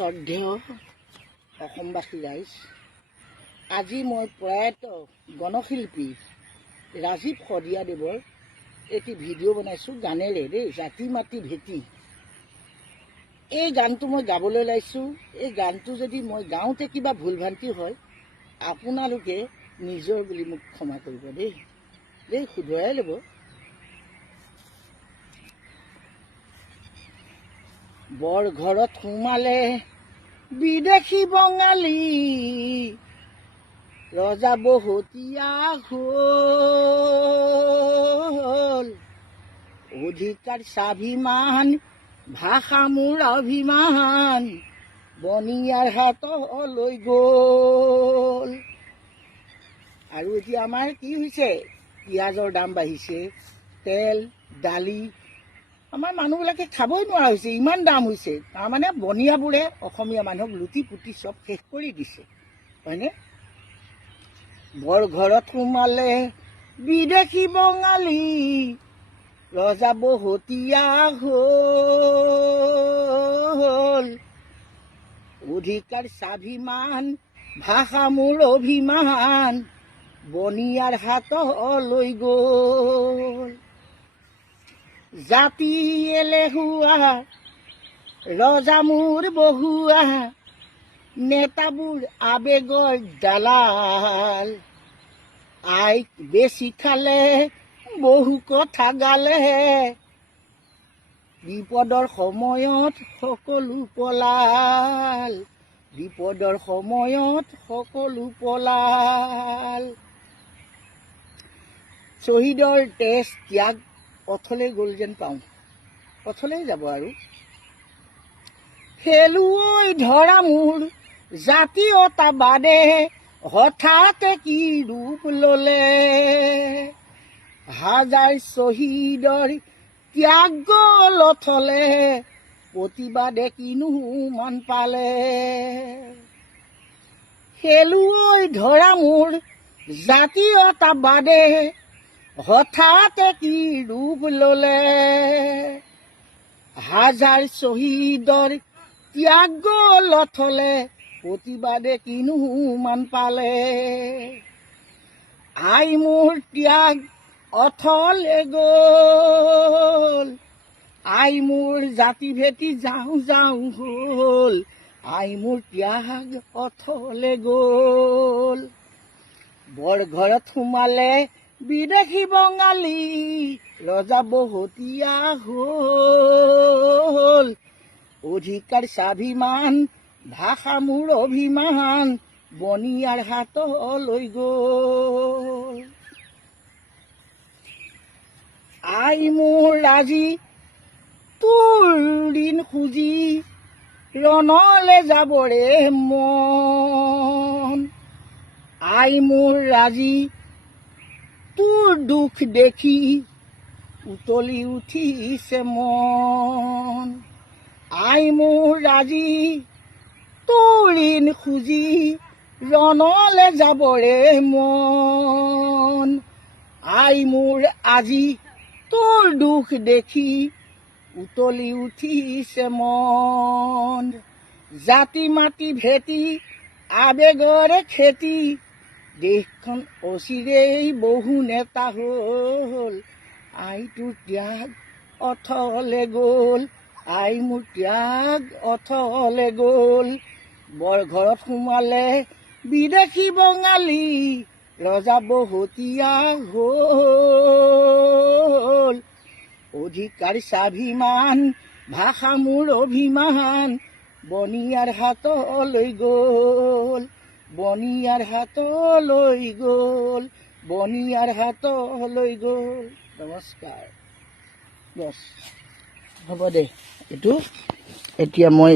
শ্ৰদ্ধেয় অসমবাসী ৰাইজ, আজি মই প্ৰয়াত গণশিল্পী ৰাজীৱ শদিয়াদেৱৰ এটি ভিডিঅ' বনাইছোঁ গানেৰে দেই, জাতি মাতি ভেটি। এই গানটো মই গাবলৈ ওলাইছোঁ। এই গানটো যদি মই গাওঁতে কিবা ভুল ভ্ৰান্তি হয়, আপোনালোকে নিজৰ বুলি মোক ক্ষমা কৰিব দেই, শুধৰাই ল'ব। বৰ ঘৰত সোমালে বিদেশী বঙালী, ৰজা বহতীয়া হ'ল। অধিকাৰ স্বাভিমান, ভাষা মোৰ অভিমান, বনিয়াৰ হাতলৈ গ'ল। আৰু এতিয়া আমাৰ কি হৈছে, পিঁয়াজৰ দাম বাঢ়িছে, তেল দালি আমাৰ মানুহবিলাকে খাবই নোৱাৰা হৈছে, ইমান দাম হৈছে। তাৰমানে বনিয়াবোৰে অসমীয়া মানুহক লুটি পুটি চব শেষ কৰি দিছে, হয়নে? বৰ ঘৰত সোমালে বিদেশী বঙালী, ৰজা বহতীয়া হ'ল। অধিকাৰ স্বাভিমান, ভাষা মোৰ অভিমান, বনিয়াৰ হাতলৈ গ'ল। জাতি এলেহুৱা, ৰজা মোৰ বহুৱা, নেতাবোৰ আবেগৰ দালাল। আইক বেছি খালে, বহু কথা গালে, বিপদৰ সময়ত সকলো পলাল, বিপদৰ সময়ত সকলো পলাল। শ্বহীদৰ তেজ ত্যাগ পথলৈ গ'ল যেন পাওঁ, পথলৈ যাব আৰু। খেলুৱৈ ধৰা মোৰ জাতীয়তাবাদে হঠাৎ কি ৰূপ ল'লে, হাজাৰ শ্বহীদৰ ত্যাগ লথলে, প্ৰতিবাদে কিনো মান পালে। খেলুৱৈ ধৰা মোৰ জাতীয়তাবাদে হঠাৎ কি ৰূপ ল'লে, হাজাৰ শ্বহীদৰ ত্যাগ লথলে, প্ৰতিবাদে কিনো মান পালে। আই মোৰ ত্যাগ অথলে গ'ল, আই মোৰ জাতি ভেটি যাওঁ যাওঁ হ'ল, আই মোৰ ত্যাগ অথলে গ'ল। বৰ ঘৰত সোমালে বিদেশী বঙালী, ৰজা বহতীয়া হ'ল। অধিকাৰ স্বাভিমান, ভাষা মোৰ অভিমান, বনিয়াৰ হাতলৈ গ'ল। আই মোৰ ৰাজি তোৰ ঋণ খুজি, ৰণলে যাবৰে মন। আই মোৰ ৰাজি তোৰ দুখ দেখি, উতলি উঠিছে মন। আই মোৰ ৰাজি তোৰ ঋণ খুজি, ৰণলে যাবৰে মন। আই মোৰ আজি তোৰ দুখ দেখি, উতলি উঠিছে মন। জাতি মাটি ভেটি আবেগৰে খেতি, দেশখন অচিৰেই বহু নেতা হ'ল। আই তোৰ ত্যাগ অথলে গ'ল, আই মোৰ ত্যাগ অথলে গ'ল। বৰ ঘৰত সোমালে বিদেশী বঙালী, ৰজা বহতীয়া হ'ল। অধিকাৰ স্বাভিমান, ভাষা মোৰ অভিমান, বনিয়াৰ হাতলৈ গ'ল, বনিয়াৰ হাতলৈ গ'ল, বনিয়াৰ হাতলৈ গ'ল। নমস্কাৰ, বছ হ'ব দে। এইটো এতিয়া মই